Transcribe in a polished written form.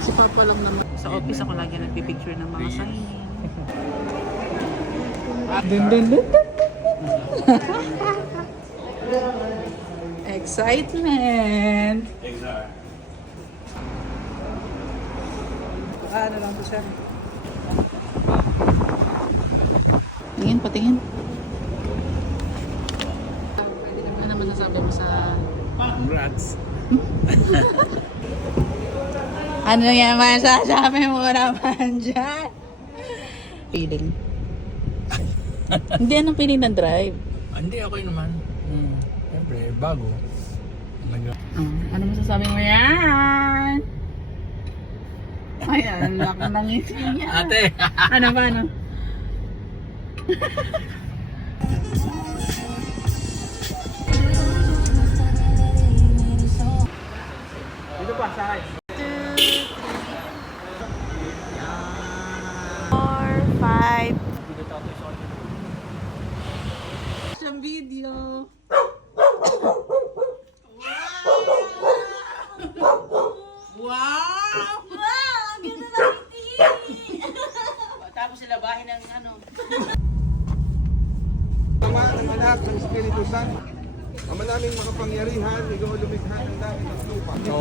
Si Papa lang naman. Sa office ako lagi nagpipicture ng mga signing. Dun, dun, dun, dun, excitement! Ano lang to siya? Tingin, patingin. Ano masasabi mo sa... Congrats. Ano yan masasabi mo naman dyan? Feeling. Hindi, anong feeling ng drive? Hindi, okay naman. Siyempre, bago. Ano masasabi mo yan? Ay, ang laki ng ngiti niya. Ate! Ano ba, ano? Dito pa, sa akin. 4, 5. Siyang video. Wow! Wow! Ang ganda ng ngiti! Tapos sila bahin ng ano. Ama ng anak ng Espiritu Santo, Ama naming makapangyarihan, ikaw lumikha ng langit at lupa. Ito.